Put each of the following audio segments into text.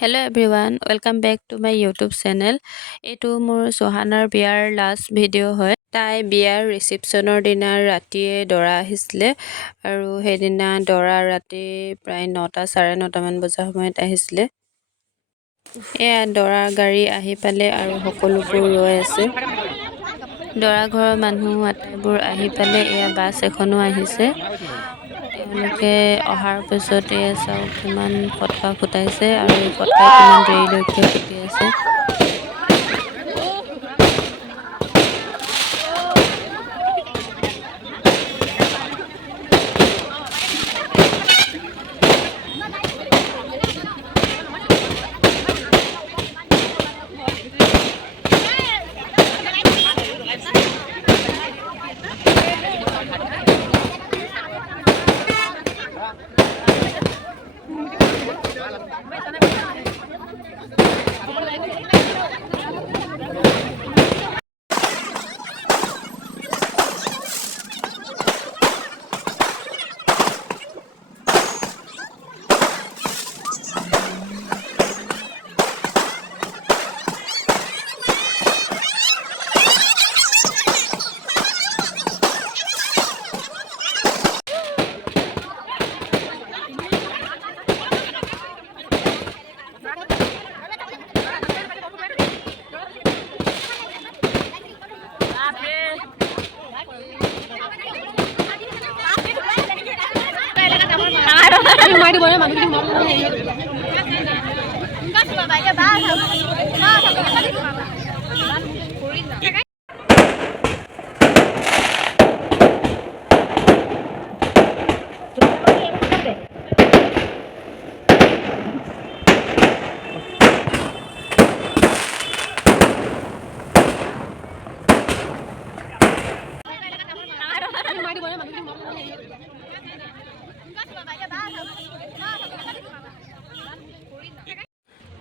Hello' everyone, welcome back to my YouTube channel. এইটো মোৰ চহানাৰ বিয়াৰ লাষ্ট ভিডিঅ' হয়। তাই বিয়াৰ ৰিচিপশ্যনৰ দিনা ৰাতিয়ে দৰা আহিছিলে আৰু সেইদিনা দৰা ৰাতি প্ৰায় 9টা চাৰে 9টামান বজাৰ সময়ত আহিছিলে। এয়া দৰাৰ গাড়ী আহি পালে আৰু সকলোবোৰ ৰৈ আছে। দৰা ঘৰৰ মানুহ আটাইবোৰ আহি পালে। এয়া বাছ এখনো আহিছে। তেওঁলোকে অহাৰ পিছতে চাওক কিমান ফটকা ফুটাইছে আৰু এই ফটকা কিমান দেৰিলৈকে ফুটি আছে।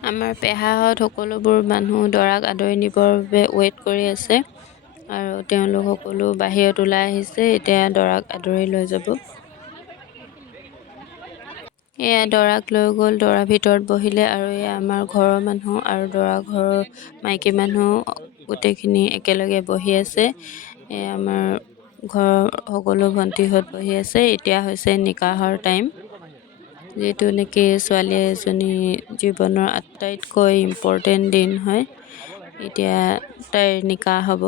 আমাৰ পেহাহঁত সকলোবোৰ মানুহ দৰাক আদৰি নিবৰ বাবে ৱেইট কৰি আছে আৰু তেওঁলোক সকলো বাহিৰত ওলাই আহিছে। এতিয়া দৰাক আদৰি লৈ যাব। এয়া দৰাক লৈ গ'ল, দৰা ভিতৰত বহিলে আৰু এয়া আমাৰ ঘৰৰ মানুহ আৰু দৰা ঘৰৰ মাইকী মানুহ গোটেইখিনি একেলগে বহি আছে। এয়া আমাৰ ঘৰৰ সকলো ভণ্টিহঁত বহি আছে। এতিয়া হৈছে নিকাহৰ টাইম, যিটো নেকি ছোৱালী এজনী জীৱনৰ আটাইতকৈ ইম্পৰ্টেণ্ট দিন হয়। এতিয়া তাইৰ নিকাহ হ'ব।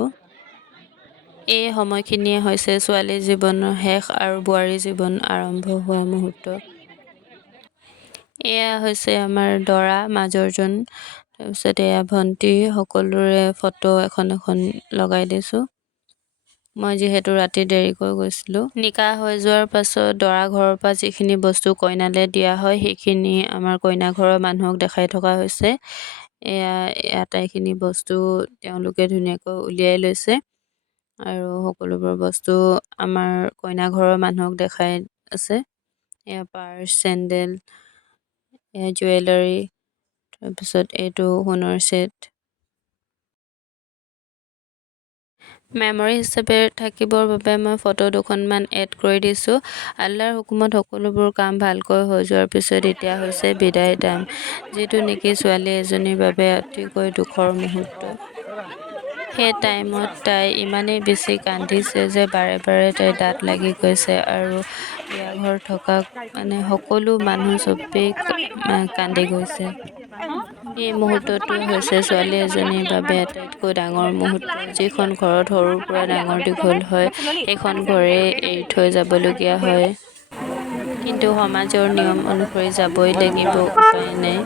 এই সময়খিনিয়ে হৈছে ছোৱালী জীৱনৰ শেষ আৰু বোৱাৰী জীৱন আৰম্ভ হোৱা মুহূৰ্ত। এয়া হৈছে আমাৰ দৰা মাজৰজন, তাৰপিছত এয়া ভণ্টি। সকলোৰে ফটো এখন এখন লগাই দিছোঁ। মই যিহেতু ৰাতি দেৰিকৈ গৈছিলোঁ। নিকাহ হৈ যোৱাৰ পাছত দৰা ঘৰৰ পৰা যিখিনি বস্তু কইনালৈ দিয়া হয় সেইখিনি আমাৰ কইনা ঘৰৰ মানুহক দেখাই থকা হৈছে। এয়া আটাইখিনি বস্তু তেওঁলোকে ধুনীয়াকৈ উলিয়াই লৈছে আৰু সকলোবোৰ বস্তু আমাৰ কইনা ঘৰৰ মানুহক দেখাই আছে। এয়া পাৰ্চ, চেণ্ডেল, এয়া জুৱেলাৰী, তাৰপিছত এইটো সোণৰ ছেট। মেমৰি হিচাপে থাকিবৰ বাবে মই ফটো দুখনমান এড কৰি দিছোঁ। আল্লাৰ হুকুমত সকলোবোৰ কাম ভালকৈ হৈ যোৱাৰ পিছত এতিয়া হৈছে বিদায় টাইম, যিটো নেকি ছোৱালী এজনীৰ বাবে অতিকৈ দুখৰ মুহূৰ্ত। সেই টাইমত তাই ইমানেই বেছি কান্দিছে যে বাৰে বাৰে তাইৰ দাঁত লাগি গৈছে আৰু বিয়া ঘৰ থকা মানে সকলো মানুহ চবেই কান্দি গৈছে। এই মুহূৰ্তটো হৈছে ছোৱালী এজনীৰ বাবে আটাইতকৈ ডাঙৰ মুহূৰ্ত। যিখন ঘৰত সৰুৰ পৰা ডাঙৰ দীঘল হয় সেইখন ঘৰেই এৰি থৈ যাবলগীয়া হয়, কিন্তু সমাজৰ নিয়ম অনুসৰি যাবই লাগিব, উপায় নাই।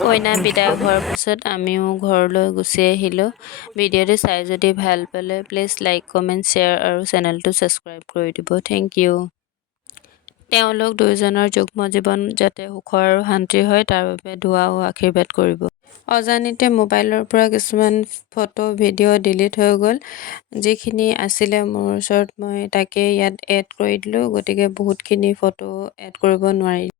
কইনা বিদায় হোৱাৰ পাছত আমিও ঘৰলৈ গুচি আহিলোঁ। ভিডিঅ'টো চাই যদি ভাল পালে প্লিজ লাইক, কমেণ্ট, শ্বেয়াৰ আৰু চেনেলটো ছাবস্ক্ৰাইব কৰি দিব। Thank you. তেওঁলোক দুয়োজনৰ যুগ্ম জীৱন যাতে সুখৰ আৰু শান্তিৰ হয় তাৰ বাবে দুৱা ও আশীৰ্বাদ কৰিব। অজানিতে মোবাইলৰ পৰা কিছুমান ফটো ভিডিঅ' ডিলিট হৈ গ'ল। যিখিনি আছিলে মোৰ ওচৰত মই তাকে ইয়াত এড কৰি দিলোঁ, গতিকে বহুতখিনি ফটো এড কৰিব নোৱাৰিলোঁ।